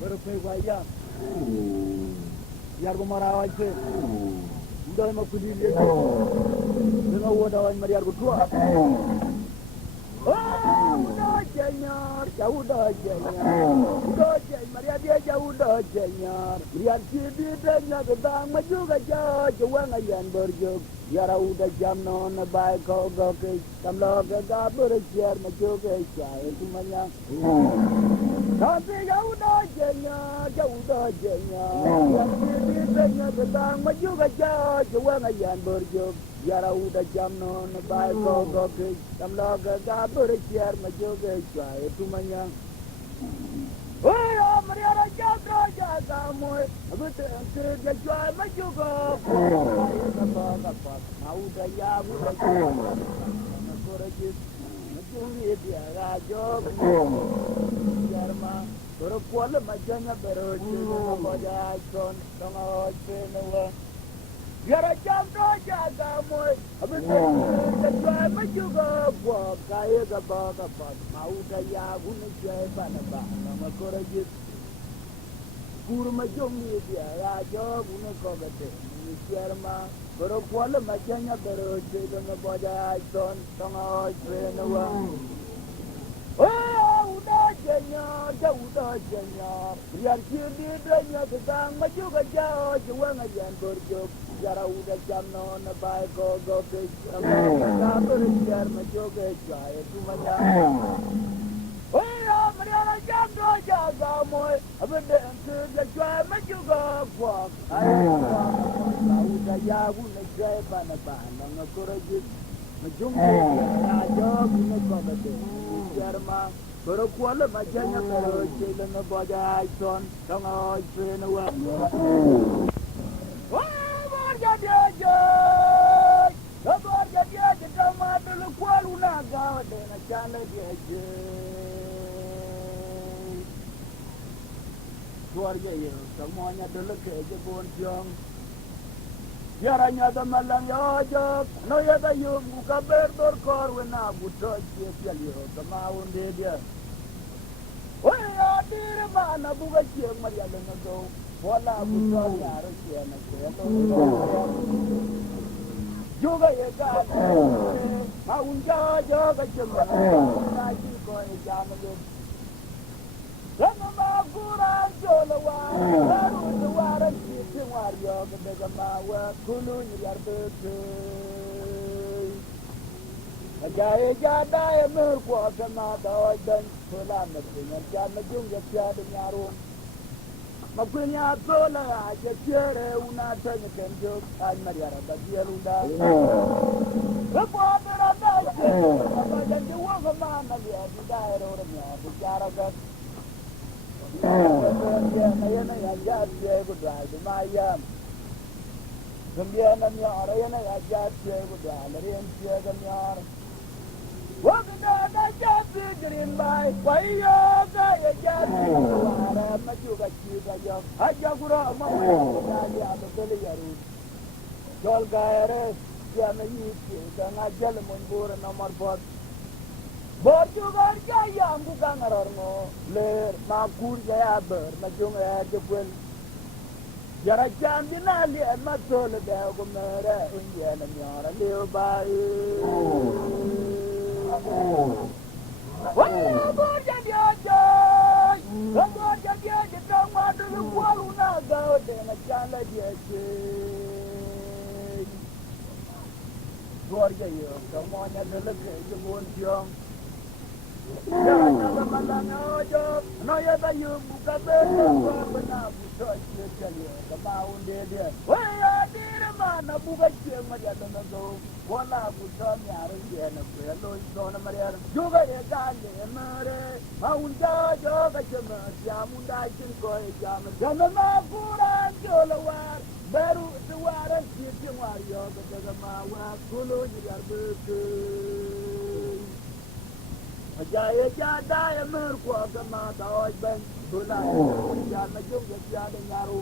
berpegaya biar gumarawan se udah mau kudi dia dengan wadawan mariar gua udah jenyar jauh dah jenyar udah jenyar Maria dia jauh dah jenyar lihat sidi denya gedang maju gajah juang ayan berjuk biar udah jam non baik kau ke kamlo ke bersiar maju ke saya semuanya tapi jauh dah jenyar lihat sidi denya gedang maju gajah juang ayan berjuk biar udah jam non baik kau ke kamlo ke bersiar maju ke saya semuanya oh Maria raja kamu betul dia jual maju ke apa mau daya udah makur maju dia raja biar mah berkual macamnya berujung kepada kon tengah senawa biar jam raja kamu betul dia jual maju ke buat kaya ke apa mau daya udah siapa nak makur kurma jongi dia raja guna kogate siarma berkual macamnya berujung kepada kon tengah senawa udah jenyar biar sini denya sedang maju ke jauh juang ajan berjuk biar udah jam non baik go ke bersiar maju ke jaya semuanya Maria jam raja kamu betul dia jual maju ke kuak udah jauh nak jaya bana makur maju raja guna kogate siarma berkual macamnya berujung kepada kon tengah senawa jadi aja sama dulu kual unaga dengan cara dia aja keluarga ya semuanya dulu ke jebon siang biaranya malam ya aja no ya tayu buka berdor kor wena buto cia yo kemaun dia dir mana buka siang Maria dengan do wala buto ya harusnya nak juga ya kan mau jaga kecema lagi kau jangan Lama makuran jolawan, baru suara kita wario ketika mawa kulu nyar betul. Jaya jada yang berkuasa mata dan selamat dengan jana juga tiada nyarum. Makunya tola aja cere unatanya kenjuk an mariara bagia lunda. Lepas berada apa yang jua kemana dia di daerah orangnya bicara kan. Ayana ajat dia budal Mayaam. Kemudian mior ayana ajat dia budal rian dia mior. Waktu ada ajat green bay, wayo gaya jadi suara maju kaki gaya. Aja gura mau jadi ada beli yaru. Jol gaya dia menyiki dan ajal mundur nomor bot. Borjugar jaya bukan orangmu ler makur jaya ber macam jebel jarak jam dinali matul dah gumera India namanya leo baik wah borjadi aja tang madu walu naga dengan jala dia borja yo semuanya delik jebon siang jangan malang aja, naya tayu buka betul benar buka sekali, kemaun dia. Wah di mana buka siang macam tu, wala buka miaran dia nak peloi zona mariar. Juga dia gande mere, maun jaga kacama, jamun daikin koi jaman. Jaman makuran jolawar, baru suara siapa wario kejaga mawa kulu jiar betul. Jaya jada yang berkuasa mata ojben, tunai jangan juga tiada nyaru.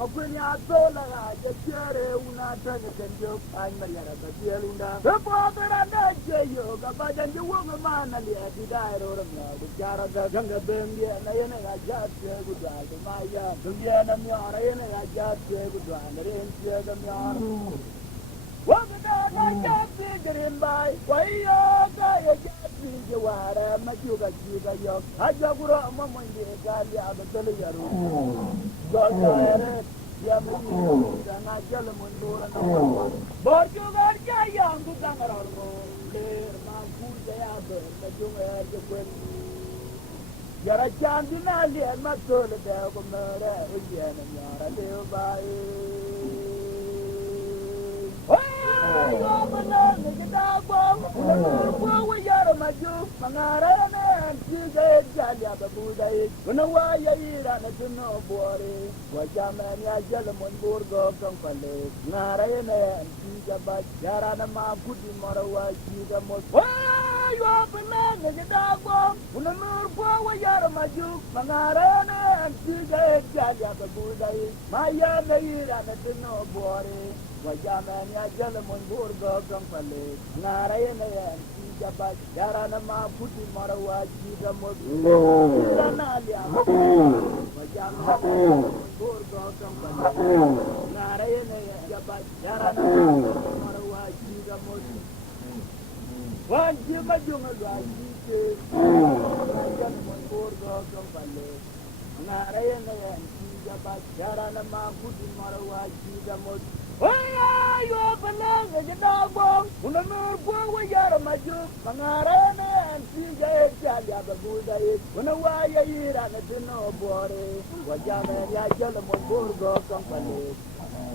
Makunya tola ya chere una tanya kenjo ay mariara ka tielunda the father and I yo ka bajan ju wong mana li ati dairo ramna du cara da ganga bembi na yene ga jat ye gudwa de maya dunya na mi ara yene ga jat ye gudwa na ren ye ga mi ara wong da na jat ye green bay wayo ga ye jat ye wara ma ju ga ji ga yo aja guro ma mo inde ga li aba tele yaro ya mesti dana jal mundur na borju garja yang gudang rarmo ler makur jaya ber majung er kwen yara chandina li matul de ko mere uyen nyara de bai yo bana ni da bom ko wo yara maju mangara na tiga jali abu dai kuna wa ya ira na tuno bore wa jaman ya jal mon burgo kan pale ngara na tiga ba yara na ma kudi marawa tiga mo yo bana ni da bom kuna ko wo yara maju mangara na tiga jali abu dai ma ya na ira na tuno bore wajaman ya jal mon burgo kan pale ngara na tiga ba yara na ma kudi marawa tiga mo na lia wajaman burgo kan pale ngara na ba yara na marawa tiga mo wan tiga junga lwa tiga jal mon burgo kan pale ngara na tiga ba yara na ma kudi marawa tiga mo yo palang ga dabong unamur po wa yara maju mangarana antiga jali abagudai unawaya ira na tino bore wajame ya jala mon burgo kampale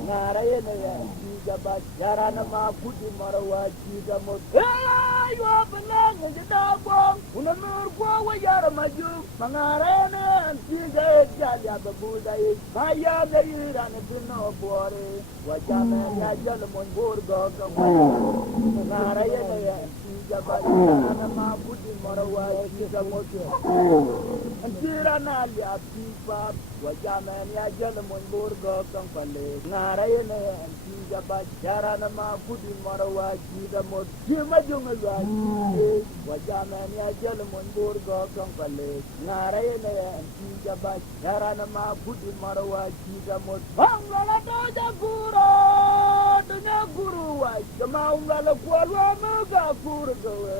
ngaraye na antiga ba yara na ma kudi marawa tiga mo yo palang ga dabong unamur po wa yara maju mangarana antiga jali abagudai maya ga ira na tino bore wajame ya jala mon burgo kampale ngaraye na tiga ba na ma kudi marawa tiga mo antira na ya pipa wajame ya jala mon burgo kampale ngaraye na tiga ba yara na ma kudi marawa tiga mo jima junga lwa wajame ya jala mon burgo kampale ngaraye na tiga ba yara na ma kudi marawa tiga mo angala doja guru dunya guru wa jama ungala kwalwa maga kurgawe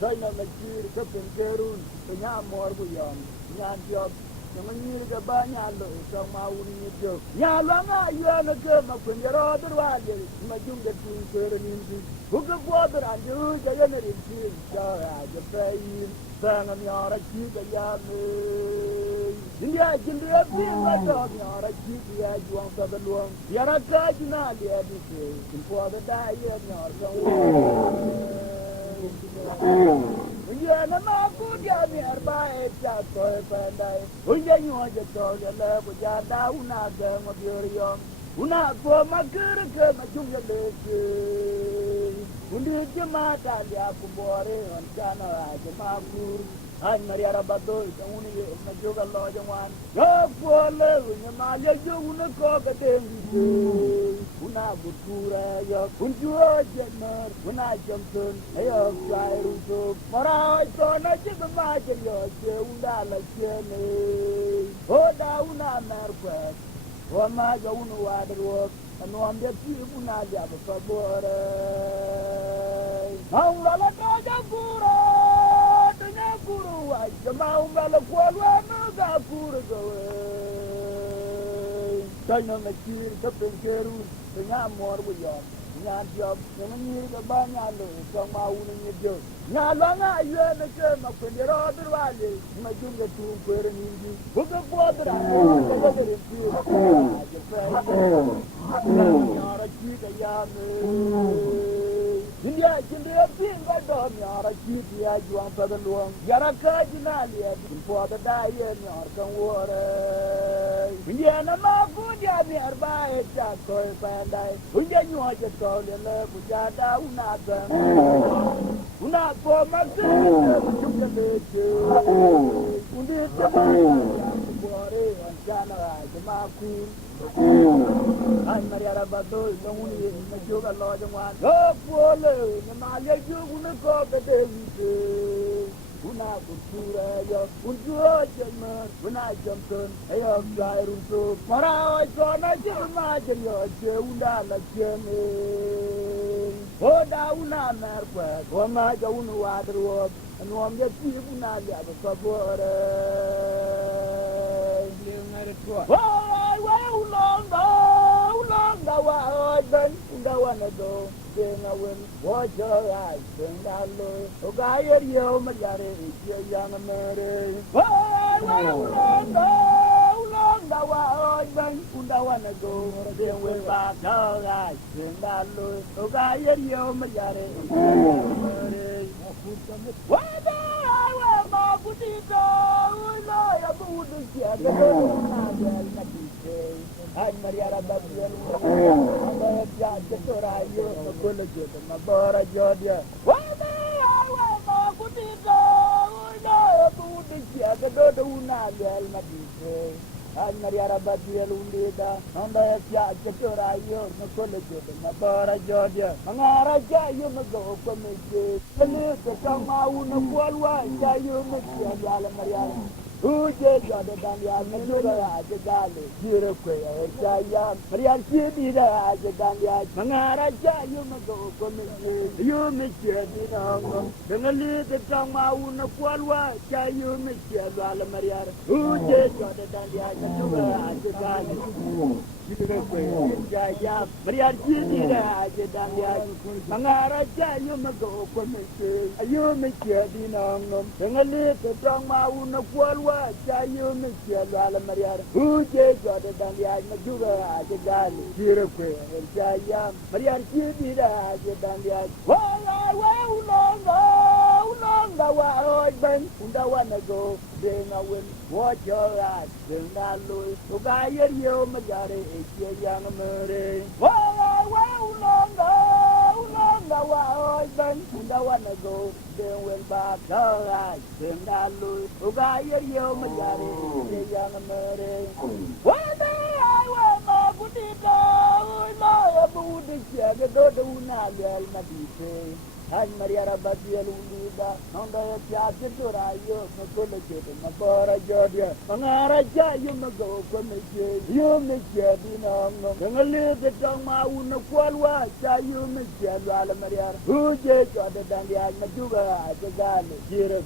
sayna majir ka pengerun nya mor bu yom nyan job yang nyir ga ba nya lo so ma uni ni jo nya lo nga yo na ke ma penjero durwa je ma jung de tin kero nin ji bu ga bo dra ju ja ya na rin ji ja ja payin sang am yara ji ga ya me India India pinga dog yara ji ya juang sa da luang yara ka jina le di se impo da dai ya nyar ka India na ma ku dia mi arba e cha to e pandai India nyo ja to ya le bu ja da una ga mo bioriom una ko makur ke ma jung ya le ke undi jama ta ya ku bore on kana ja makur ay mariara bado uni ma joga lo jangwan yo pole ni ma le joguna ko ka dengi una butura yo unjuo jenar una jamton ayo jairu so mara to na jiga ma je yo je unda la jene o da una merpa o ma ga unu wadro anu ambe ti una ja ba favore au la la ga gura guru wa jama ungala kwalwa maga kurgawe tayna makir ka pengeru nya mor bu yom nya job nya ni ga ba nya lo so ma uni ni jo nya lo nga ye na ke ma pendero durwale ma junga tu kwere ni ji bu ga bodra ko ga rin ti ja fa nya ra ji ga ya me India India pinga dog yara ji ya juang pa da luang yara ka jina le di po da dai nyar kan wore India na ma ku ja mi arba e cha ko pa dai India nyu ha to le bu ja da una da una po ma se ju ka le undi ta buore on kana makur ay mariara bado nguni na joga lo jangwan go pole na male jogu na ko bede una kultura yo unjo jama una jamton ayo gairun to mara ko na jama yo je una la jeme oda una merkwa ko ma ja unu wadro anom ya ti una ya ko bore le ngare to wa ulonga wa ben unda wana do na wen watch your eyes, bring that low. Oh, guy, you're my daddy, you're young Mary. Long, I wanna go, then we're back, all right, bring that low. Oh, guy, you're my daddy, Mary. What I want, my potato, I would get the ay Mariara Babian, my bora Georgia. What I want, my potato, I would get the Doduna, ay Mariara Babian, on the Yachatora, my college, my bora Georgia. Mangara Jayu Mago for me, the list of some out of one, Jayu Makia, Mariara. Uje jode danya mejuga aje gale jiro kwe jaya Maria chidi da aje danya mangara jayu mago komisi yu miche dinongo dengali de tama una kwalwa jayu miche ala Maria uje jode danya mejuga aje gale jiro kwe jaya Maria chidi da aje danya mangara jayu mago komisi yu miche dinongo dengali de tama una kwalwa Jayu Michel ala Mariara Uje jode dandia majuga aje gali jiro kwe jaya Mariara chidi aje dandia wa ulonga wa ben unda wana go denga wen watch your eyes denga loy uga yo magare eche yang mere wa ulonga wa ben unda wana go den wen ba ga denga loy uga yo magare eche yang mere wa ma kutito ma budi chege do una gal madite ay Mariara Babiel Ulida, Honda Piazza Torayo, Macola Jedi, Mabora Georgia, Mangara Jayu Mago, you make Jedino, and live the Toma Una Qualwa, Jayu Michel, Ala Mariara, who just other than the Agnajuga, the Gali, Jira,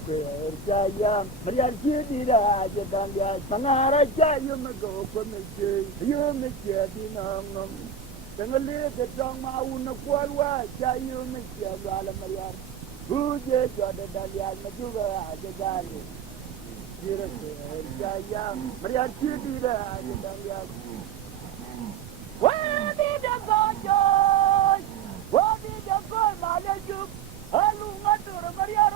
Jaya, Maria Jedi, Ajadania, Mangara Jayu Mago, you make Jedino. Tengali the Toma una Qualwa, Jayu Michel, Ala Mariar, who just got the Dalia Majuga, the Gali, Jaya, Maria Chidi, the Dalia. Where did the God joy? Where did the God Malajuk? Alungatur, Maria,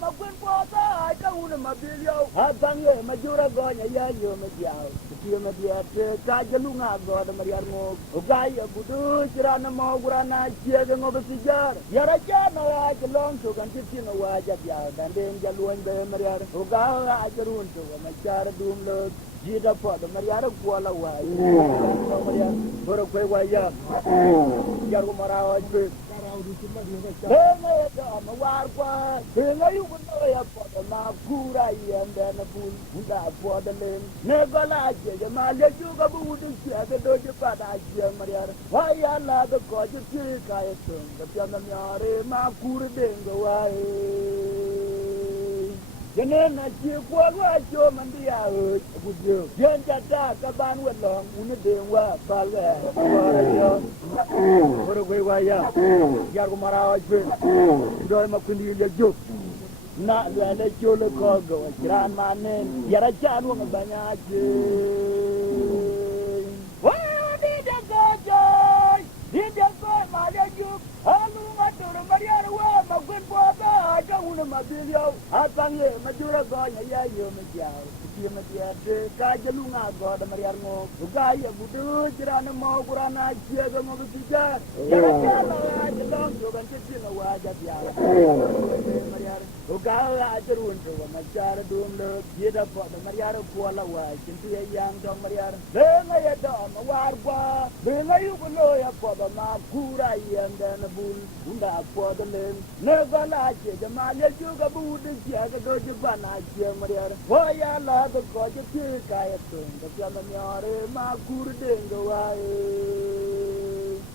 Magun Pota, I don't know Mabilio, Habange, Majura Gonya, Yayo Magiao. Madia, Kajalunga, God, Mariano, Ogaya, Budu, Chiranamo, Gurana, Chiang of the Cigar. Yarajano, I belong to Cantina Wajab, and then Jaluan de Maria, Ogawa, I Jarun to Machara Doom, Jita Pot, the Mariano Kuala, Maria, Boroquaya, Yarumara, Mawarpa, you would know about the Makura and then a bull, for the name. Never like the Malia Juga would share the Doja Pada, Maria. Why I love the gorgeous Kaya Sung, the Pianamare, Makura Dengo. Janena Chipwa, Joe Mandia, with you. Janta, Kaban went long, Unidwa, Palek, Uruguaya, Yarumara, Joy Makuni, the Juk. Not the Cholo Kogo, Grandma name, Yarachan, Banyaji. Where did the go, did the go, my Juk? Maria, my good brother, I don't know my video. I can't hear Majura Goya, you, Matia, Kajalunga, God, Mariano, Ugaya, Budu, Geronimo, Gurana, Chiago, Movica, Yaracano, I belong to Ventina, Waja, Maria, Ugala, Jerun to Machar doom the Yeda for the Mariara Kuala Way, Kintia Yang Dong Mariara. Then I had on the Warwa, then I Uloya for the Makura and then a bull, Unda for the name. Never like it, the Maya Juga Boo, the Jaga go to Bana, Mariara. Why I love the project, Kayatun, the Yamaniare, Makur Dingo.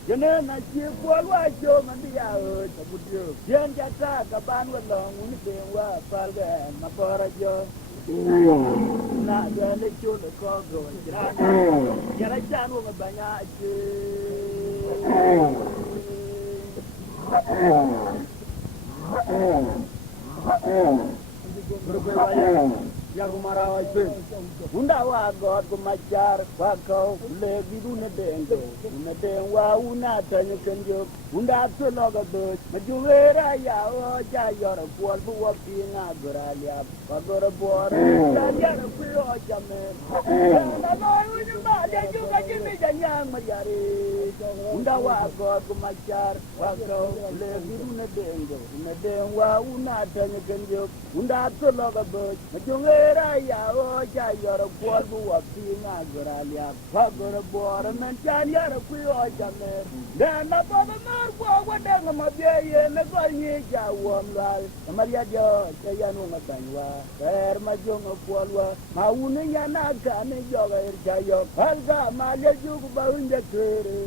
Cho nên là chia qua qua cho mình đi vào cho một điều trên cha cha các bạn vẫn lòng muốn tiền qua phải cái mà có ra cho na giờ lấy cho được con rồi ra giờ lấy cha luôn mà bà nhà chứ Yakumara ipe unda wa god kumachar wa ko le bidu ne den wa una tanyo kenjo unda tlo ga do majuvera ya o ja yor kwal bu wa pinga goralia wa gor bor ya ya ku o jame na no uni ba ya ju ga jimi janyang mayari unda wa god kumachar wa ko le bidu ne den wa una tanyo kenjo unda tlo ga do majuvera ya o ja yor kwal bu wa pinga goralia wa gor bor men ja yor ku o jame na ba kwa wada ngama biye na kwa nyeja wamla maria jo chayanu matanywa er majongo kwalwa maune yana kane joga erjayo halga male jugu baunja kere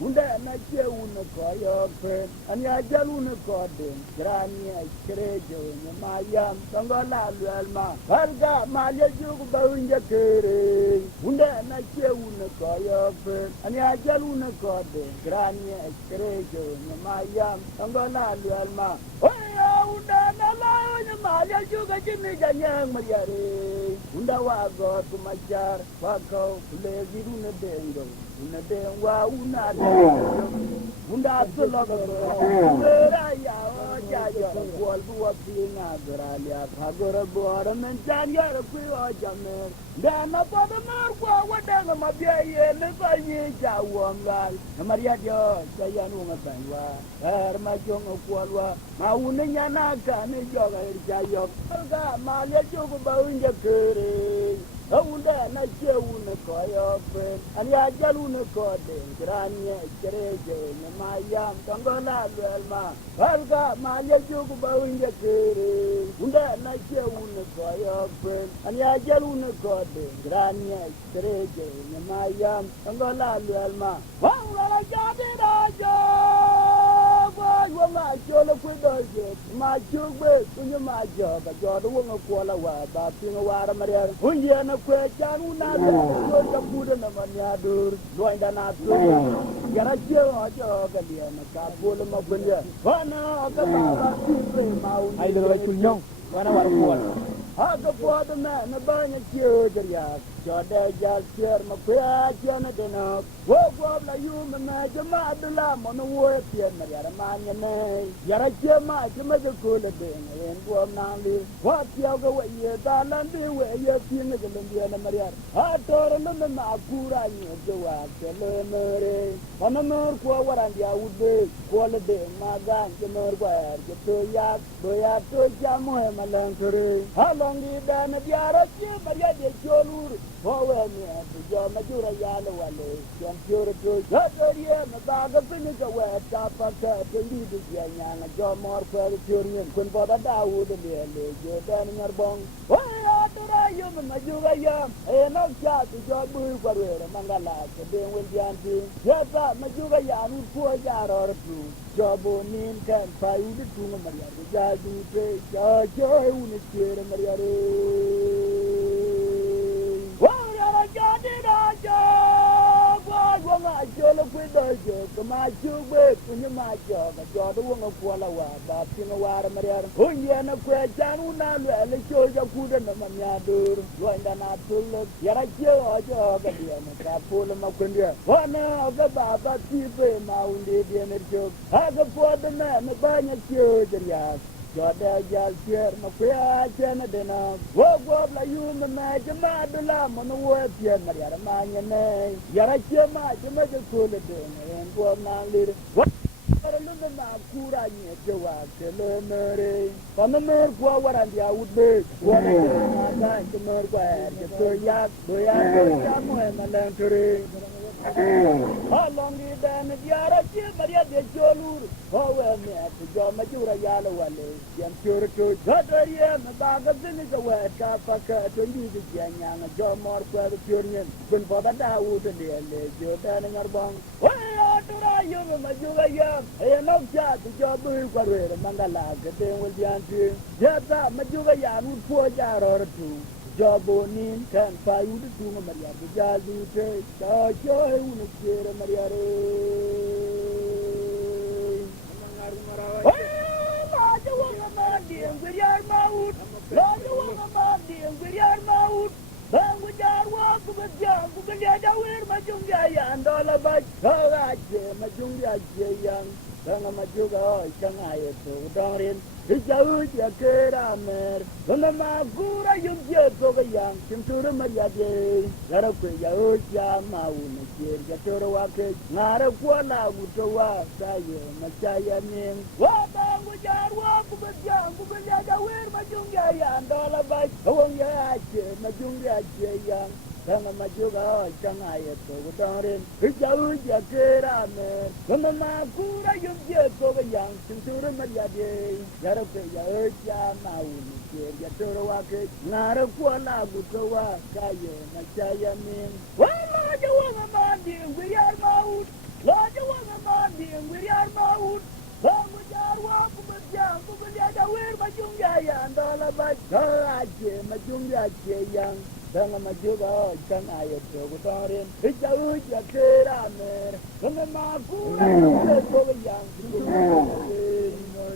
unda na che uno koyo pe anya jalune kode grani krejo Mayaam tangola lwelma halga male jugu baunja kere unda na che uno koyo pe anya jalune kode grani krejo Mayaam tangola lwelma oya unda na la Malia juga jimi janyang mariare unda wa god kumachar wa ko le gidu na dengo una dengwa una unda tlo ga ra ya o ja jo kwal bu wa pinga gralia phagora bor men jan ya ku o jamer da na pa da mar kwa wada na mabye le ba yi ja wom gal maria jo ja ya nu ma tanwa er ma jong kwal wa ma una nya na ka ne jo ga ja yo ga ma le jo ko ba unja kere unda na che una koyo pe ania jaluna kode grania chereje na Mayaam tangola lwelma halga malia jugu ba unja kere unda na che una koyo pe ania jaluna kode grania chereje na Mayaam tangola lwelma wala jadi rajo wa ma jolo kwidoje ma jugbe kunyo ma joga jodo wonga kola wa ba pinga wara maria unje na kwe chanu na do ka buda na manyadur loinda na to yara jo joga dia na ka bolo ma bunja wana ka ba ti ma un ai do chulnyong wana war kola ha ka poda na banya chiodia jode jal pier ma kwa jana de na wo la yum na jama dula mo no wo pier na yara manya ne yara jama jama de ko le de en go na li wa tiao ga we ye da lan de we ye pi ne de le na maria ha tor na na kura ni de wa ke le mere ona mer ko waran dia ude ko le de ma ga ke mer ko ke to ya to jamo e malan kore ha long di da na diara che maria de cholur Power me, the Jamajura Yalo Wale, Jamjura to Yatoria, Mabaga Pinica, where Tapa, the leaders, Yan, John Moore, Purian, Kunboda Dawood, and the Jordan in your bong. Why are you, Majura Yam? And no shot to John Boo for Mangala, the day with Yanti. Yes, Majura Yan, poor yard or two. Jobo mean can find the two Maria, the Jadu Trade, Joy, Unis, Maria. Jolo kwidoje kama chugbe kunye majo ga jodo wonga kwala wa ba pinga wara maria unye na kwe janu na le choja kuda na mamyadur loinda na tulo yara jeo jo ga dia na ka polo makundia wana ga baba tipe maundi dia merjo aga poda na banya choja ya Joda jal pier ma kwa jana dena wo la yum ma jama dula mo no wo pier ma yara ma nyane yara chema jama je kule de en go na lir lu the makur anye jawa ke le mere pan mer kwa waran dia udbe wa na ga ke mer kwa ke to ya ya mo na lan tere how long did then yara chi maria de jolur ho we me to jo ma jura ya lo wale yam chur to jodriye ma ba ga zini ga we ka pa ka to ndi ji nya na jo mor kwa de purnyen kun po da da u de le jo da na ngar bang o ya to ra yo ma juga ya e no cha to jo bu kwa re mangala ga de wel yan ti ya da ma juga ya nu po ja ro tu Jabonin kan payu de tunga Maria de jazu te ta joy un kere Maria re mangar marawa la jawa ma diem guriar maut la jawa ma diem guriar maut bangu jarwa ku bajam ku gaya wer ma jungya ya ndola ba ga je ma jungya je yang danga ma juga changa ye to dongrin Ijau dia kera mer, benda makura yung dia toga yang cimtura Maria de, gara kwe jauh dia mau nakir jatuh wakil, ngara kuala gutawa saya macaya ning, wabang gujarwa kubenya jawir majung jaya dola baik, awang ya aje majung aje yang. Danga majuga changa yeto gudarin ijau dia kera mer benda makura yung dia toga yang cimtura Maria de, gara kwe jauh dia mau nakir jatuh wakil, ngara kuala gutawa saya macaya ning, wala jawa ngamadi ngwiyar maut, la jawa ngamadi ngwiyar maut. Bangu jarwa kubenya jawir majung jaya ndola baik, aje majung aje yang. Danga majuga changa yeto gudarin ijau dia kera mer benda makura yung toga yang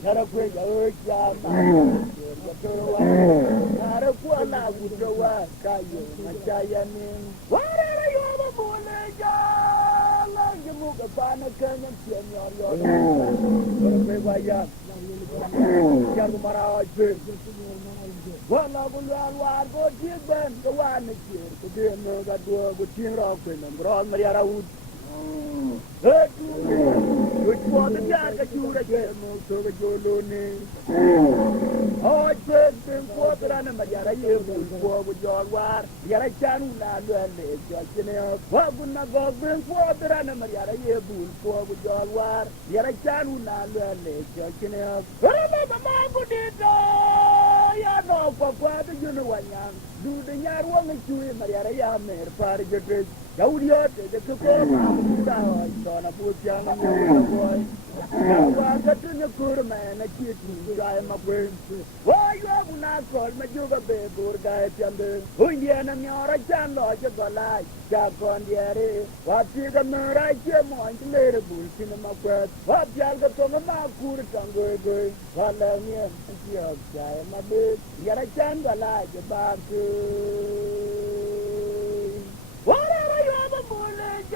gara kwe jauh dia mau jatuh ngara kuala gutawa saya macaya ning, wara yo ba bole jala jemu ka bana kanyam mior kwe baya jar marawa je wala bulwal war go diben go wan kir ko de no ga do go tin ro ko no ro maria raud etu go po de ya ga jura je no so ga jolo ne o je ben po tra na maria ra ye bu po go jol war ya ra chanu la do le jo chine wa gun na go ben po tra na maria ra ye bu po go jol war ya ra chanu la do le jo chine ora ma go de ya no kwa de juno wanyang du de nyar wong chui Maria ya mer par jete gaudio de ko ma da so na pu chang na boy wa ga tu ne kur ma na chi tu ga ma bwe wa yo bu na ko ma ju ga be bur ga chambe hu ye na mior chan lo je go lai ja kon ye re wa ti ga ma ra che mo an le re bu chi na ma kwa wa ja ga to ma kur tang go go wa la ni chi ya ja ma be ya ra chan ga lai je ba ku whatever you have a bullet,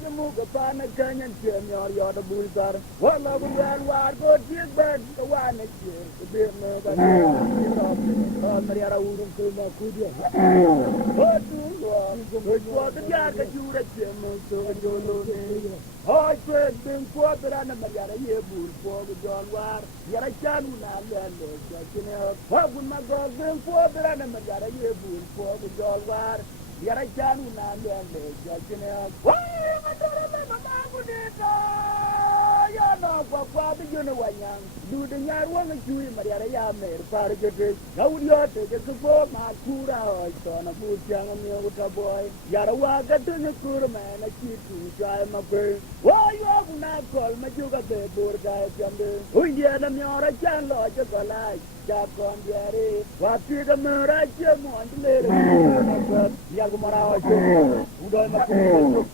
you move a pan and turn and turn your bullsar. What love will war go dear bird, the one next year, the beer mother, Maria wouldn't feel my good. What do you want the yard that you read him, so you I said, been quarter and a Maria year bull for the John War, yet I can't land. What would my girl been quarter and a Maria year bull for the John War? Yara janu na ndende jachine wa ma dole ma bangu dita ya no kwa de jone wanyang du de nyar wanga juri Maria ya mer par jete gaudio te de ko ma kura o to na bu janga mi o ta boy yara wa ga de ne kur ma na chi tu jai ma pe wa yo na kol ma juga be bur ga jambe hu ye na mi ora jan lo je ko lai ja kon yare wa ti ga mera je mo andle re ya go mara je udo ma ko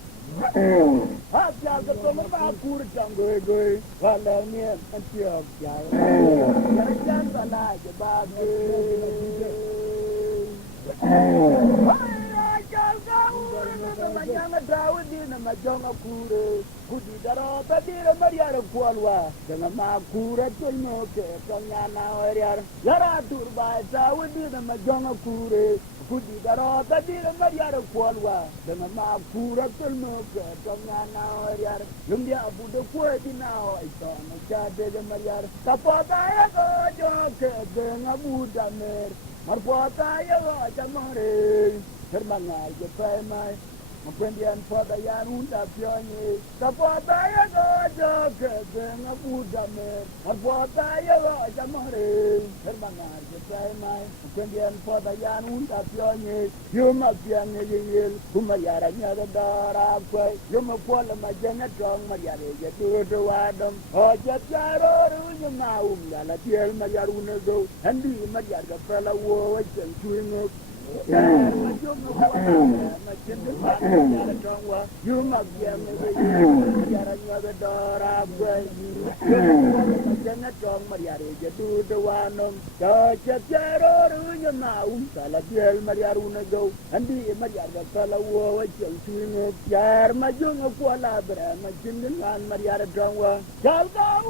ha ja ga to ma kur jango go wa la ni an ti o ja ya jan ga la je ba ge wa ja ga u ma nya na dawo di na na majonga kure kudi daro badira mariara kwalwa danga makura tulmo ke tonya na oriar yara turba sa wudi na majonga kure kudi daro badira mariara kwalwa danga makura tulmo ke tonya na oriar lumbia abudo kwedi na oito na chade de mariar kapota ya go jo ke danga buda mer marpota ya go jamore hermangai je pai mai Maprendian pada yang unda pionye kapota ya go jo ke danga buda mer marpota ya go jamore hermangai je pai mai maprendian pada yang unda pionye yuma piange yel kumayara nya dara kwai yuma kwala majana tong mariare je tu wadam o je charo ru yuma umla la tiel mariaruna go handi mariar ga pala wo chen tuingo you must be a do the one of go and be a Mariaga fellow war to Yar Majunga Kualabra, Majin and Mariara Drangwa. Jalga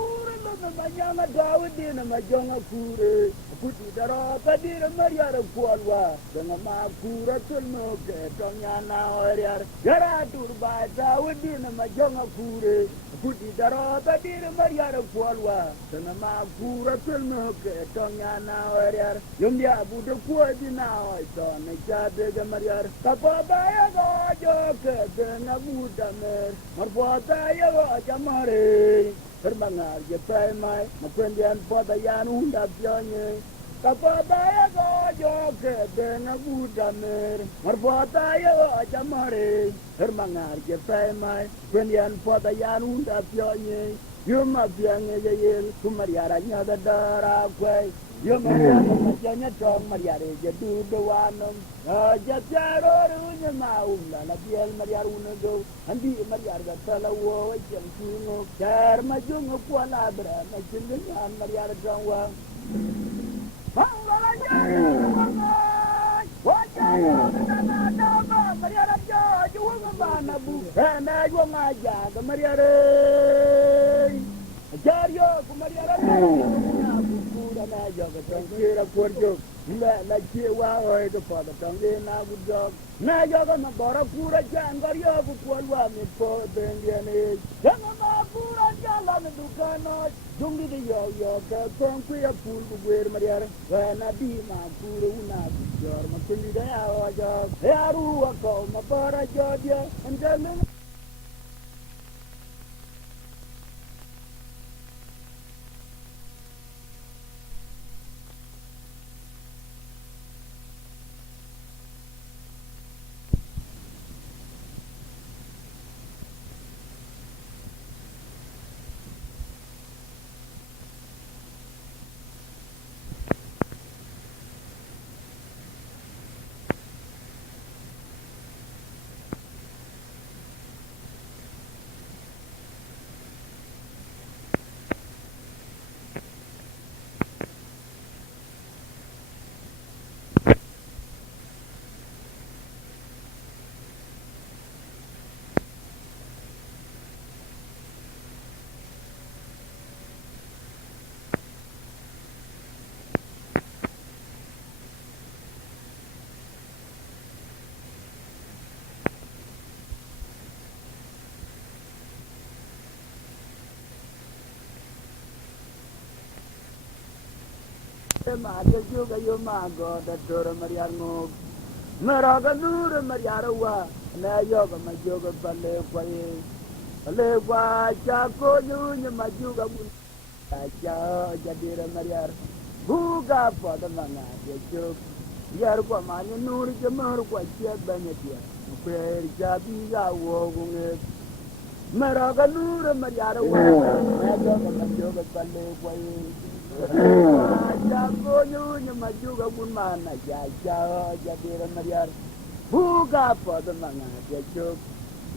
Mayama Dawidin and Majonga Kure, put it up, I did a Mariara Kualwa. Makura tulmo ke tonya na oriar yara turba ta wudi na majonga kure kudi daro ta dir mariara kwalwa sana makura tulmo ke tonya na oriar yumbia budo kwadi na oito na chade ga mariar kapaba ya go jo ke na buda mer marpota ya go jamare hermangar je pai mai maprendian pada yan unda pionye kapota ya go jo ke dena buda mer marpota ya go jamare hermangar je pai mai prendian pada yan unda pionye yuma piange yel kumariara nya da dara kwai yuma piange tong mariare je du do wanam ja jaro ru ma umla la biel mariar unego andi mariar ga tala wo jem tuno jar ma jungo kwala bra ma jinga an mariar dongwa la chewa oi to pada tangi na gudog na joga na bora pura jangar yo ku kwalwa mi po bendiane janga ma pura jala na dukano jungi de yo ka kon ku ya pul ku wer mariar wa na di ma pura una jor ma kundi da ya wa jo ya ru ko ma bora jodia andalen ma de juga yo ma go da dora mariar ngo mera ga nur mariar wa na yo ga ma yo ga bale kwa cha ko yu ni ma juga bu cha jadira mariar buga pa da manga de jo yar kwa ma ni nur je mar kwa che banya dia per ja bi ga wo gunge mera ga nur mariar wa na yo ga ma yo ga bale kwa Jago yu majuga bunmana jaja jadira mariar buka pada manga jajuk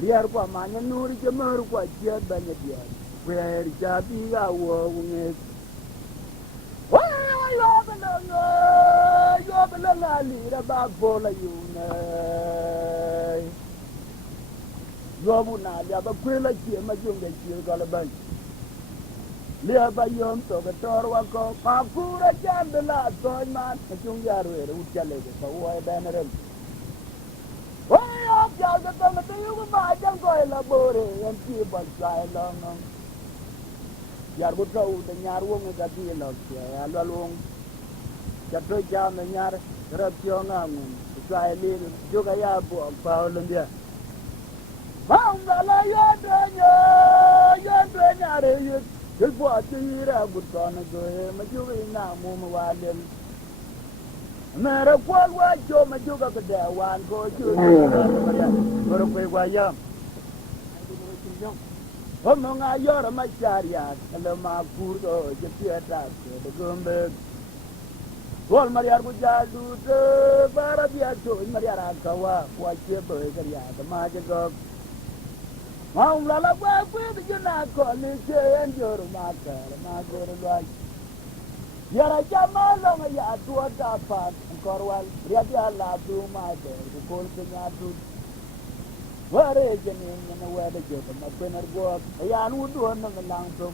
biar kwa manya nuri jemur kwa jad banyak dia biar jadi gawo unget wah yo belanga lira bag bola yuna Yobu na ya ba kwela chi ma jung de chi ga la ban lia ba yom to ga tor wa ko makura jan de la so man ma jung ya ru u chale ga so wa ba na rem wa ya ja ga to ma yu ma jang ko la bore en chi ba sai lo no yar bu to de nyar wo ga ti lo ya lo lo ja to ja me nyar ra pyo nga mu sai li ju ga ya bu pa lo dia Mong la yo de nyare yo el po atira but kon go ma ju na mu ma walem na ra kwal wa jo ma ju ga de wan go ju ma ya go ko wa yam hôm nó ngay yo ra ma charia le ma pur go je tieta de gombe Gol Mariar Bujadu de Barabia to Mariara Kawa wa che bo ga ya ma je go Mong la la wa the juna ko ni che en jor ma ka ma go ro wa yara jama lo ma ya tu ta pa korwal ya ya la tu ma de ko ke nya tu wa re je ni na wa de je ma penar go ya nu du na lang to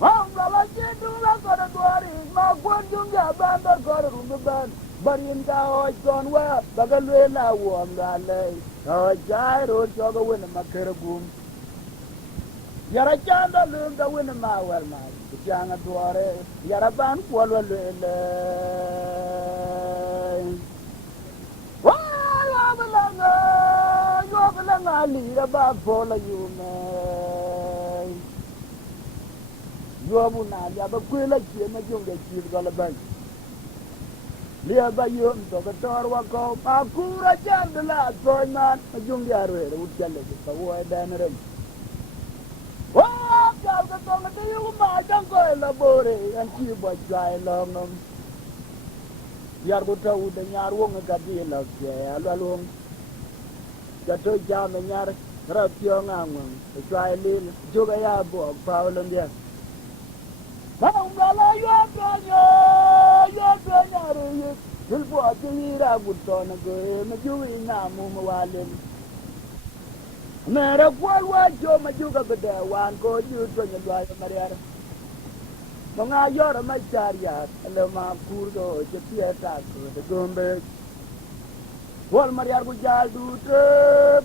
Mong la je du la ko da dori ma ko jung ya ban da ko ru ban barin da o jon wa ba ga le la wo ga le jai ro cho ga win ma kere gum yara chanda lum ga win ma war ma changa duare yara ban ko lo le wa yo bla nga li ra ba bo la yu me yo bu na ya ba kwe la chi ma jung de chi ga la ban lia ba yom to ga tor wa ko makura jan de la so man ma jung ya ro u chale ko wa da na rem wa ga ga to ga yu ma jang ko la bore an chi bo jai lo nom yar go to u de nyar wo ga di la ke ala lo ga to ja me nyar ra pyo nga ngom to jai li jo ga ya bo pa lo ndia Mong la yo re yo Dul po atira buto na go ma ju na mu ma walem Mera kwal wa jo ma ju ga de wan go ju to nya wa mariar Monga yora ma charia le ma kur do je pieta ko de gombe Wal mariar bu jal du te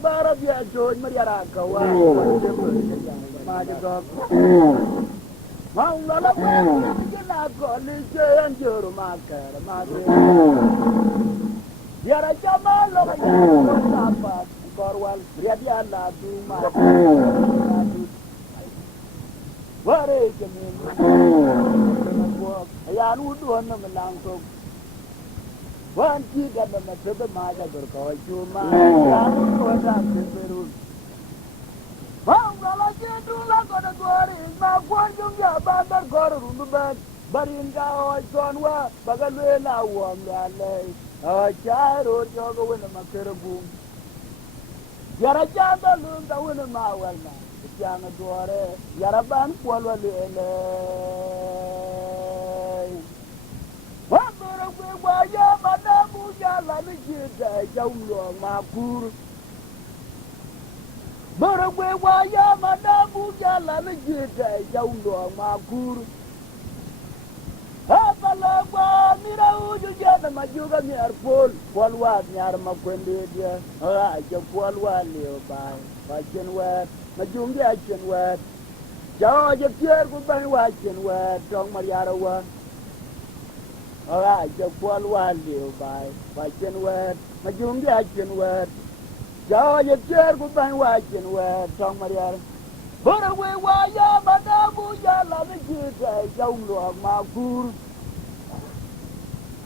bara bia jo mariar ka wa ma je go Mong la la je na ko ni je an joro ma ka ma de Yara jama lo ma ya pa korwal riya la du ma Ware je mi ya nu do na ma lang to Wan ti ga na ma te ma ga gor ko ju ma ya nu do da te peru Mong la je du la ko da gori ma kwon jung ya ba da gor ru ban barin ga o son wa baga le la wo la le Charo jogo win ma kerabu Yara janda lum da win ma wal ma Tianga duare yara ban kwalwa le Wa boro gwe wa ya madamu ya la ni jida jawlo makur Boro gwe wa ya madamu ya la ni jida jawlo makur Apalagwa mira uju jana majuga mi arpol kwalwa nyar makwende dia aja kwalwa leo bai wachen wet majungi achen wet jawa je pier ku ban wachen wet tong mariara wa aja kwalwa leo bai wachen wet majungi achen wet jawa je pier ku ban wachen wet tong mariara Bora we wa ya madamu ya la ni jita jawlo makur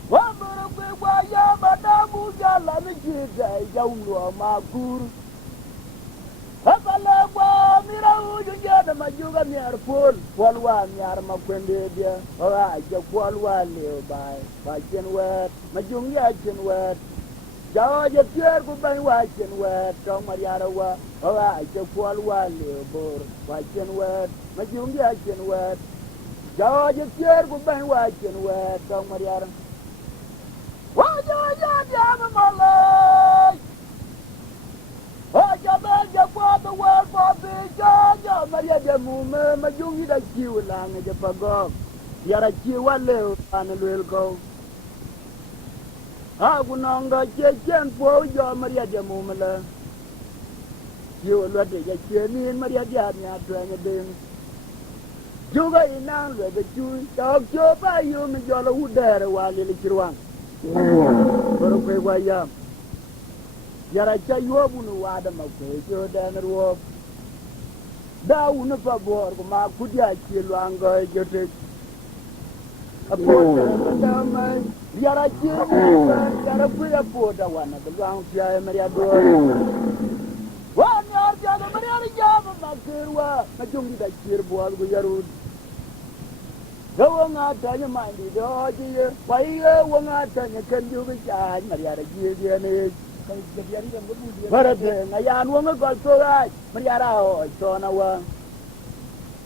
Wa bora we wa ya madamu ya la ni jita jawlo makur Apala wa mira uju jana majuga mi arpol kwalwa nyar makwende dia ora je kwalwa leo bai ba chen wet majungi achen wet Jawa je pier ku ban wa chen wet tong mariara wa ora je kwalwa leo bor wa chen wet majungi achen wet Jawa je pier ku ban wa chen wet tong mariara wa ja ja ma malai wa ja ba the world for the judge, Maria de Mume, Majungi da Chiu Lang, the Pagog. Yara Chiwa Leo, and will go. Agunanga, Chen Po, your Maria de Mumela. You will let it get me and Maria Diana trying a dim. Juga inang le the Jew, dog Joe by you, Mijolo would dare while little Chiruan. But okay, why yam? Yara Chayuabunu Adam of Joe Dan Rob. Down a pabor, Makudia Chiluanga, Jotic. A porter, Yara Chilu, Yara Pia Porter, one of the ground Pia Maria Door. One yard, the other Maria Java, Makirwa, Majungi that Chirboa, Guyarud. Go on out, tell your mind, the why you won't out, and you can do with Maria Gideon. But a thing, a young woman got so right, Maria, son of one.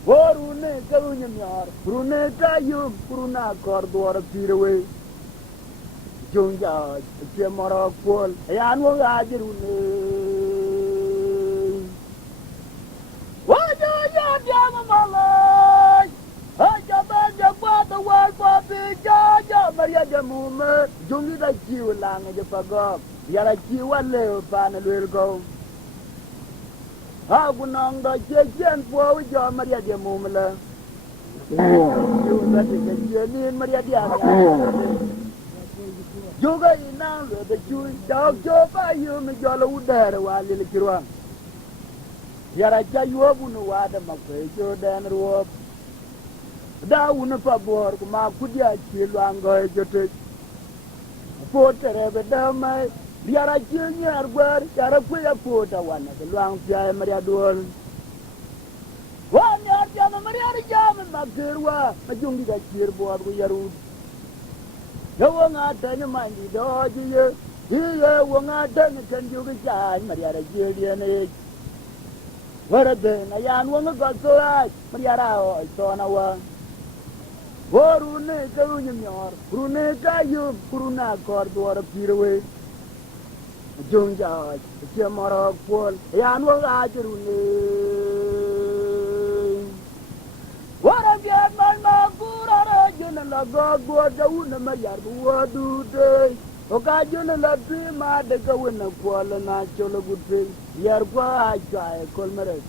Rune, Karunyam, Rune, Tayum, Puruna, Cordor, Piraway. Junja, Akau Kuol, a young woman, what do you young Malay? I got the world for the judge, Maria de Mume, Jungi da Chiu Lang, the Pagog. Yara Chiwa Leo, Pan will go. Agunong the Chen Po, your Maria de Mumela. You let it get you in Maria Diana. Juga inang the Jew, dog Joe by you, Mijolo would dare while little Chiruan. Yara Chayuabunu Wada Makur, Dan Rob. Down a pabor, Makudia Chiluanga, Jotic. Porter ever down my Yara Junior, where Yara Pia Porter one of the long Pia Maria Duel. 1 yard, Yama Maria Jam and Makirwa, Majungi that Chirboa, Yarud. No one out on your mind, the dog here. Here, one out on the Kanjuga, Maria Gideon age. What a thing, a young woman got so right, Maria, son of one. Rune, Karunyam, Rune, Kayum, Puruna, Cordor, Piraway. Junja, Akau Kuol, Yanwal Ajurune. What a get my makur, and a god was the Una Mayar, who do they? Okajun and a dream, I go in a Kuol and I show a good thing. Yarqua, I try, Colmeret.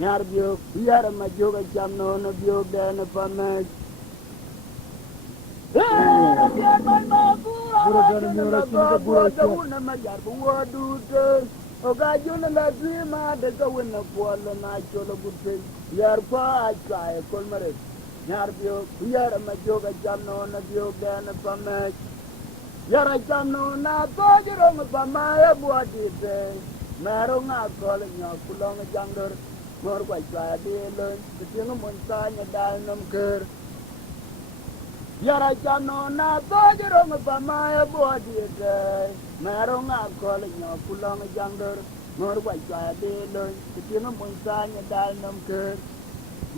Yarbio, we are a Majoga Jamnon of Bio Dan of Pamek. Okajuna la dreama de go in the wall and I show a good thing. Yarqua, I try, Colmeret. Yarbio, we are a Majoga Jamnon of Bio Dan of Pamek. Yara Jamno, not Dodger on the Pamaya, what is there? Marona calling your Kulong younger, more quite try a day learn, the Tingle Montana Dynam Kerr. Yara Jamno, not Dodger on the Pamaya, what is there? Marona calling your Kulong younger, more quite try a day learn, the Tingle Montana Dynam Kerr.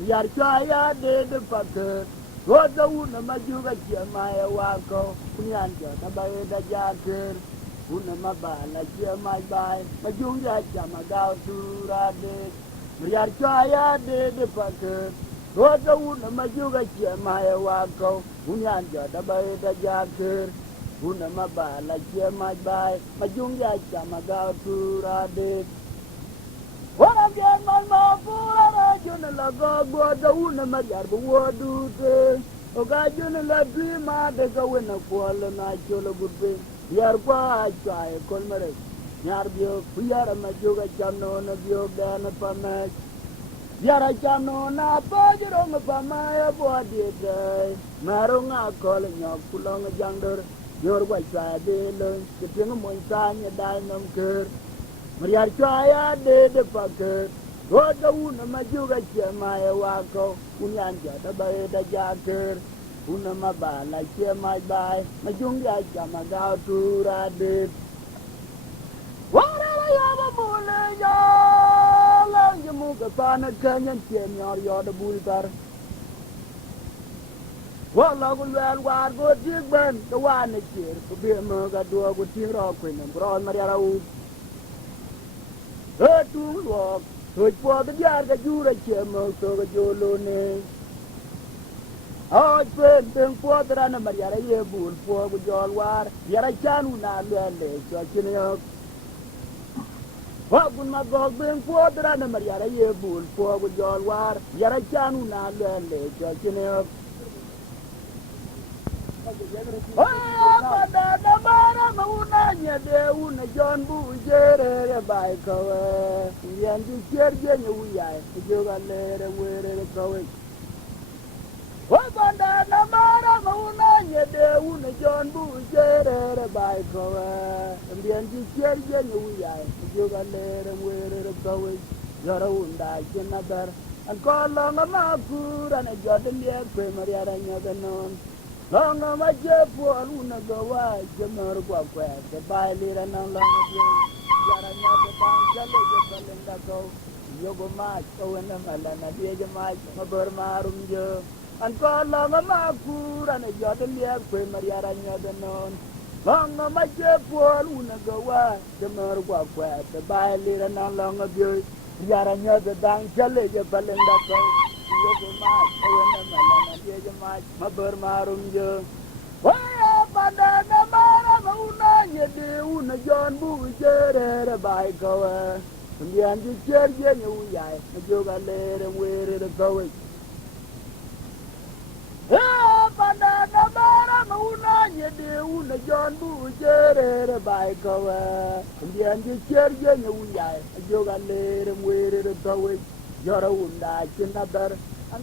Yarchaya did the Packer. What the Una Majuga Maya Wako, Punyanja, the Bayada Jacker, Una Mabala, my by, Majunga Chamagao to Rade, Yarchaya did the Packer. What the Una Majuga Maya Wako, Punyanja, the Bayada Jacker, Una Mabala, my by, Majunga Chamagao to Rade. What again, my makur, Junala God, the Una Majar, what do they? Okajuna la dream, they go in a Kuol and I show a good thing. Yarqua, I try, Colmeret. Yarbio, we are a Majoga Jamnon of Bio Dan of Pamek. Yara Jamno, not Dodger on the Pamaya, what did they? Marunga calling your Kulong younger, your white side, they learn, the Tingle Montana Dynam Kerr. Maria Chaya did the Packer. What the Una Majuga Maya Wako, Unyanja, the Bayada Jacker, Una Mabala, my by, Majunga Chamagao to Radit. What I have a bullet, you move upon a canyon, you're the bullter. What local well, go dig burn, the one next year, to be a murder door with King Rockwin and Broad Maria. Two walk, Tôi po the yar ga jura chemo so ga jolone. Oh, pen po the rana mariara ye bul po gu jol war. Yara chanu na lele cho chinyo. Oh, gun ma gog pen po the rana mariara ye bul po gu jol war. Yara chanu na lele cho chinyo. Oh, pada na mara mauna nya de una John bu jere bai ko. Yan ju cherje nyu yai jo ga le were ko. Oh, pada na mara mauna nya de una John bu jere bai ko. Yan ju cherje nyu yai jo ga le were ko. Yara unda jinadar an ko lo ma ku ran jo de le pe maria nya ga non. Long no ma je po una go wa je mer kwa kwa de bai li ra nang long je yara nya de bang chale je balenga go yo go ma ko na mala na de je ma ma ber ma rum je an ko long ma ku ra ne jo de le kwe ma yara nya de non long no ma je po una go wa je mer kwa kwa de bai li ra nang long je yara nya de bang chale je balenga go yo go ma ko na mala na de je ma ber ma rum je Waya pada na mara mauna nye de una John bu jere bai ko. Ndian ju cherje nyu yai ma joga le were de ko. Pada na mara mauna nye de una John bu jere bai ko. Ndian ju cherje nyu yai ma joga le were de ko. Yora unda chinadar an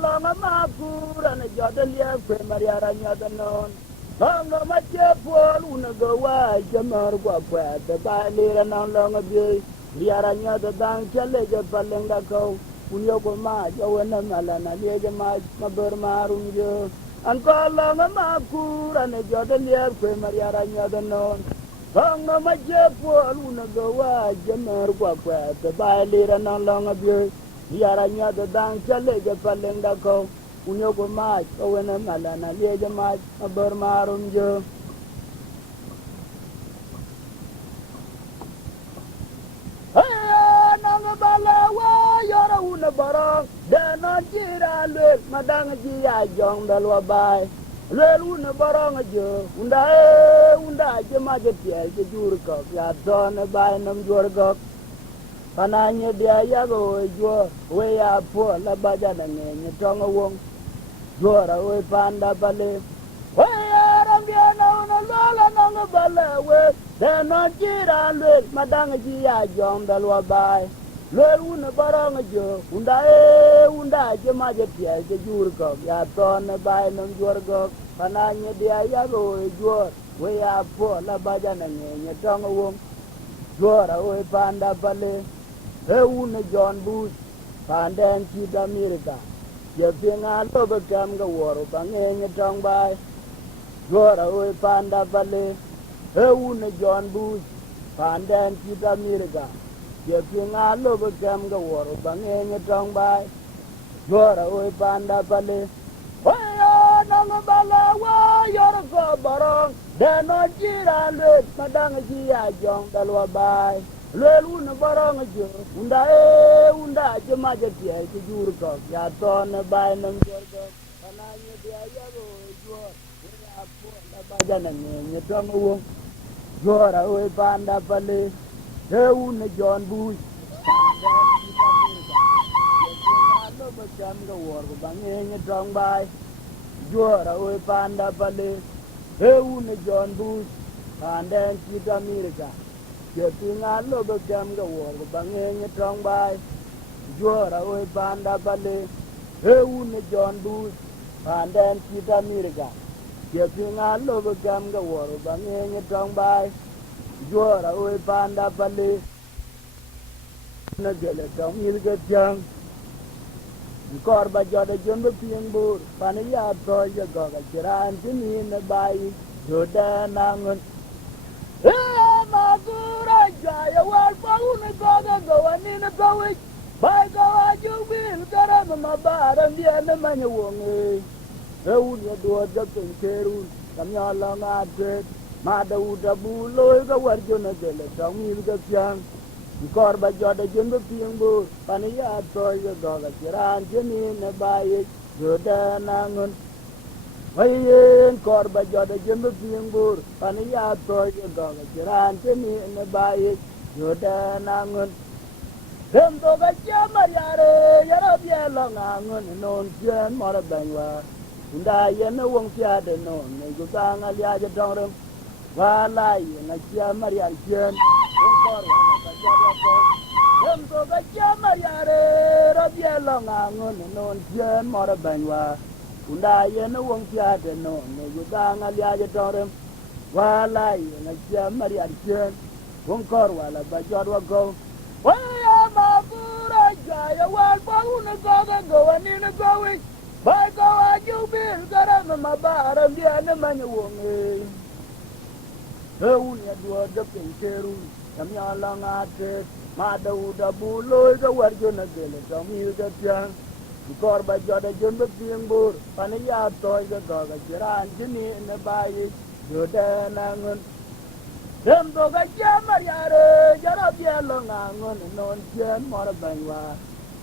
long ma kura na jodan ya kwe mariara nyada non long ma che pol una go wa jamar gwa kwa de ba le na long bi riara nyada dang chale je palenga ko unyo go ma jo na mala na le je ma ber marum je an ko long ma kura na jodan ya kwe mariara nyada non long ma che pol una go wa jamar gwa kwa de ba le na long bi Yara nya the dang chale je palenga ko unyo go ma ko wena mala na le je ma ber marum je na bala wa yara una bara de na jira le madang ji ya jong dal wa bai le una bara je unda je ma je tie je jur ko ya don bai nam jur go Pananya dia ya go jo we ya po la baja na nge tonga wong jo ra we panda bale we ya ram dia na la na bale we de no jira le madang ji ya jom dal wa bai le una barang jo unda je ma je pia je jur ko ya ton bai nam jor go pananya dia ya go jo we ya po la baja na nge tonga wong jo ra we panda bale Una John Bush, Pandan Chita America. You think I love a Gamga war, Banging a tongue by Gora away Panda Valley. Una John Bush, Pandan Chita America. You think I love a Gamga war, Banging a tongue by Gora away Panda Valley. Why, Nangabala, why you're a go barong? Then not Jira, Madame Gia, John Dalwabai. Lelu na barang jo unda je ma je tie je jur ko ya ton bai nam jor go ananya dia ya go jo ya po na ba jana ne ton wo jora o banda pale he una jon bu panda ti pamirga ye na lo ba jam go wor go bange ton bai jora o banda pale he una jon bu panda ti pamirga Giờ tiếng Anh lo bơ gam ga war go bange ni trong bai jora oi banda bale he un John Bush pandan kita America giờ tiếng Anh lo bơ gam ga war go bange ni trong bai jora oi banda bale na gele trong il ga jang kor ba joda jombe pien bur panaya to ya go ga chiran tini na bai joda nangun Makura jaya wal pauna goga gawani na gawik bai gawa jubil garam mabaram dia na manya wonge eun ya do da penkeru kamya langa tet ma da uda bu loy ga warjo na gele tawil ga pyang kor ba joda jembe piengbo paniya toy go ga kiran jeni ne baye joda nangun wayen kor ba joda jembe piengbo paniya toy go ga kiran jeni ne baye joda nangun dem to ga chamar yare yara bielo nangun non jen mor benwa unda yen wong pia de non ne gu ta nga ya je dong wala na chamar yar jen kor wa ba joda ko dem to ga chamar yare ra bielo nangun non jen mor benwa unda yen wong pia de non ne gu ta nga ya je dong wala na chamar yar jen kor wala ba joda ko Mayaam makur jaya wal pauna goga goani na going by go you bil garam mabaram dia na manyawonge Unya dua de pinkeru kamya langate madauda buloy ga warjo na gele tomi ga pian kor ba joda jumbe piengbur paniya toy ga goga jiran jini na bayi joda nangun dem to ga chamar yare jara bielo nangun non chen mor benwa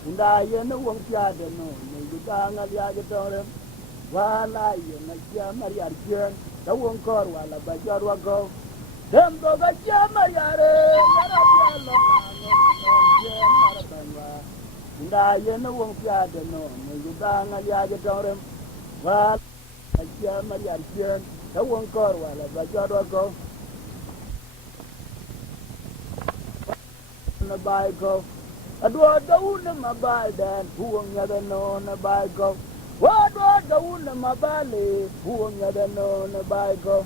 unda yen wong pia de no ne ga nga ya ge tore wala yen na chamar yar chen da wong kor wala ba jor wa go dem to ga chamar yare jara bielo nangun non chen mor benwa unda yen wong pia de no ne ga nga ya ge tore wala chamar yar chen da wong kor wala ba jor wa go na bai go adwa daun ma bal dan huang ya da no na bai go wa adwa daun ma bale huang ya da no na bai go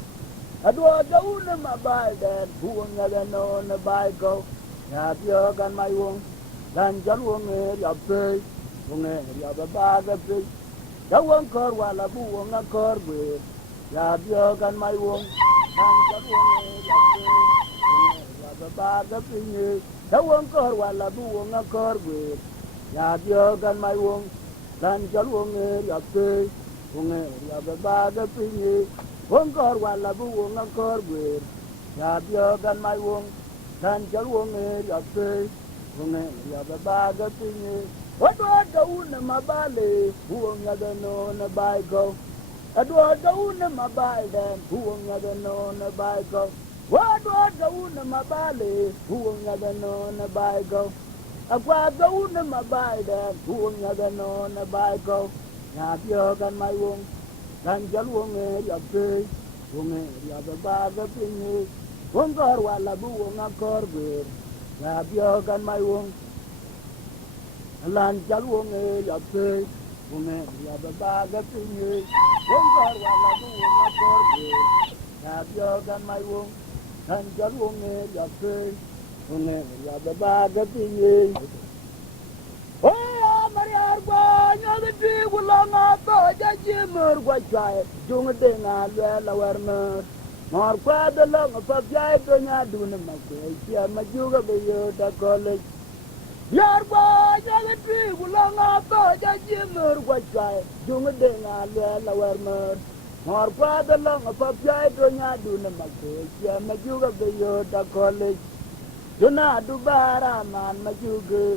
adwa daun ma bal dan huang ya da no na bai go ya pyo kan mai wong dan jan wong e ya pe wong e ya ba ga pe da wong kor wala bu wong a kor be ya pyo kan mai wong dan jan wong e ya pe wong e ya ba ga pe ni da wong kor wala bu wong a kor be ya pyo kan mai wong dan jan wong e ya pe wong e ya ba ga pe ni wong kor wala bu wong a kor be ya pyo kan mai wong dan jan wong e ya pe wong e ya ba ga pe ni adwa daun ma bale wong ya da no na bai go adwa daun ma bal dan wong ya da no na bai go wadwa daun ma bale wong ya da no na bai go akwa daun ma bal dan wong ya da no na bai go ya pyo kan mai wong dan jal wong e ya pe wong e ya ba ga pe ni wong kor wala bu wong a kor be ya pyo kan mai wong lan jal wong e ya pe wong e ya ba ga pe ni wong kor wala bu wong a kor be ya pyo kan mai wong dan jal wong e ya pe wong e ya ba ga pe ni oh mariar gwa nya de ti wala na to ja ji mer gwa chai jung de na la war mer mar kwa de la fa jai to nya du na ma ko ya ma ju ga be yo da college yar gwa nya de ti wala na to ja ji mer gwa chai jung de na la war mer mar kwa de la fa jai to nya du na ma ko ya ma ju ga be yo da college Juna du bara man ma ju ge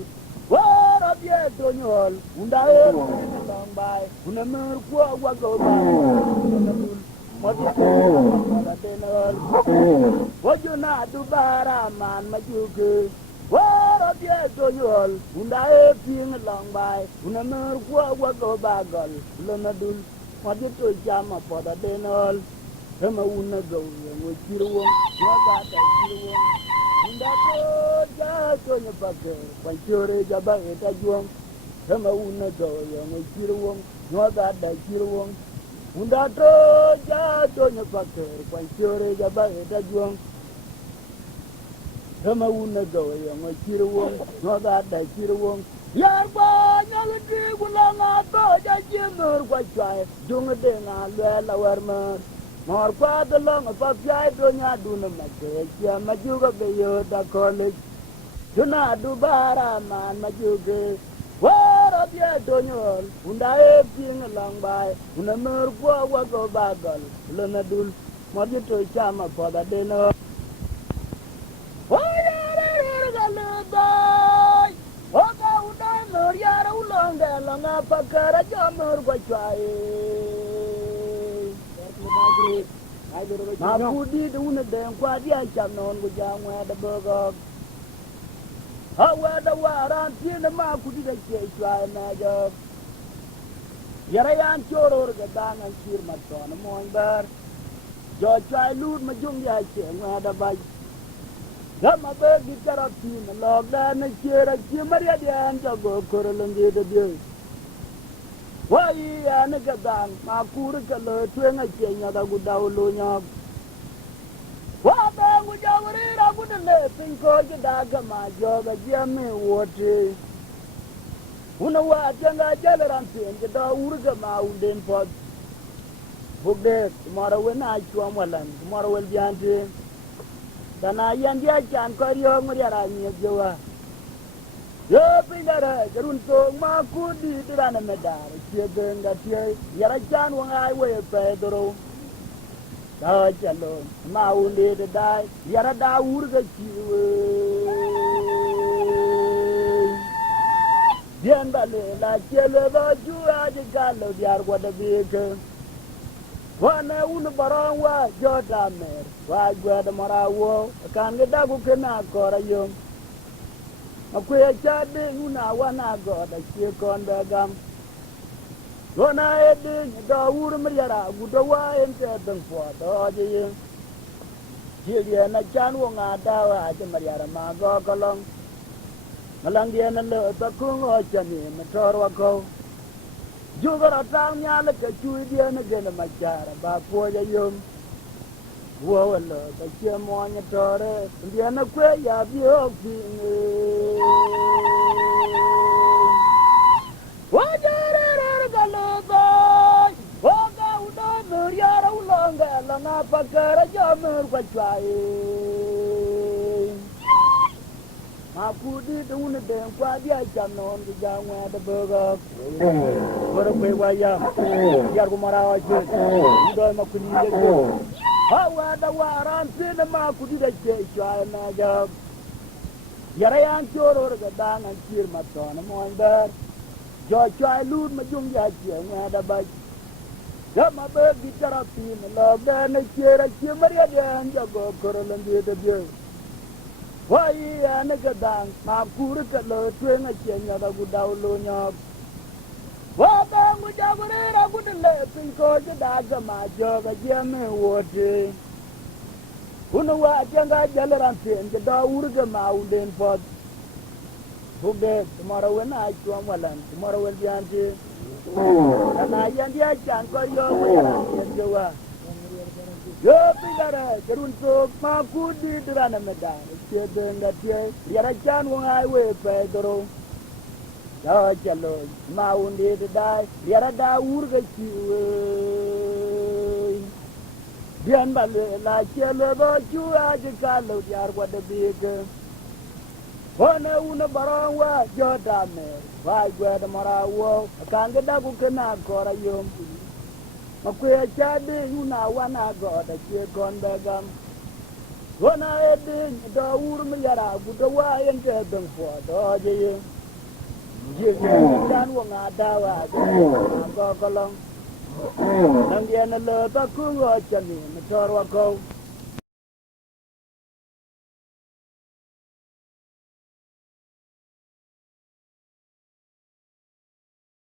Wara bie tonyol, unda e long bay, una mer kwa wago bay, modi da denol. Wajuna du bara man majuge, wara bie tonyol, unda e ping long bay, una mer kwa wago bagol, lona dul, modi to jama poda denol. Hema una go, wo chiruwo, waga da chiruwo. Unda to ja to ne pake panchore jaba eta juang hema una do yo ne chiruwong no da chiruwong unda to ja to ne pake panchore jaba eta juang hema una do yo ne chiruwong no da chiruwong yar ba nyal ti gula na to ja jimur kwa chai dung de na la warma Mar kwa de long fa jai do nya du na ma ke ya ma ju ga be yo da college Juna du bara man ma ju ge wara bie do nyol unda e ping long bai una mer kwa wa go bagal le na dul mo di to chama po da de no wa ya re ga le pakara jamur kwa chai ma kudi de una de kwa dia cham non ku jamwa da bogo hawa da waran tin ma kudi da ke chai na jo yara yan choror ga dangan chir ma ton mon bar jo chai lut ma jung ya che ma da bai gama be gi karapin log da na chira chi maria dian jo go korolon de de wai ya na ga dan ma kur ka le twen a che nya da gu dau lo nya wa ba gu ja ri ra gu de le pin ko ji da ga ma jo ga je me wote una wa janga jale ran tin je da ur ga ma u den po bugde mara we na chwa malan mara wel jante dana yan dia chan ko yo ngri ara ni jowa yo pingara jarun to ma ku di dirana medar che benga tie yara chan wa ai we pedro da chalo ma unde de dai yara da ur ga chi we bien bale la chele ba ju a de galo diar gwa de beke wana un barang wa joda mer wa gwa de marawo kan ga da ku kena kora yo akwe cha de una wana go da che kon da gam wana e de da ur mer yara gu do wa en te dang po do je ye je ye na chan wo nga da wa je mer yara ma go kolong malang dia na le ta ku ngo cha ni ma tor wa ko juga tang nya le ke chui dia na ge na ma chara ba po ya yum wo lo ta che mo nya tore dia na kwe ya bi o fi wa jara ra ga lo ba wa ga u do nur ya ra u lo nga la na pa ka ra ja mer kwa chai ma ku di de un de kwa dia cham non di ja ngwa de bo ga ora kwe wa ya yar ku mara wa che do ma ku ni ye ko ha wa da wa ran tin ma ku di de che chwa na ja yara yan choro ga da na kir ma to na mo ber jo chwa lut ma jung ya che ngwa da ba ga ma be gi tara pin lo ga na che ra che maria de an ja go korolon de de wai ya na ga dan ma kur ka lo twen a che nya da gu dau lo nya wa ba mu ja gu re ra gu de le pin ko je da ga ma jo ga je me wo de una wa janga jale ran tin je da ur ga ma u den po bu de tomorrow when I chwa malan tomorrow when yanti na yan dia chan ko yo mo ya ran je wa yo pingara jarun to ma ku di dirana medan che benga tie yara chan wo ai we pedro da chalo ma undi de dai yara da ur ga chi we bien bale la chelo do chu a de kalo yar wa de big wana una barang wa joda me wa gwa de marawo kan ga da ku kana kora yo akwe cha de una wana go da che kon da gam wana e de da ur mi yara gu da wa en de dang po do je ye dan wo nga da wa go kolong nang ye na le ta ku ngo cha ni ma tor wa ko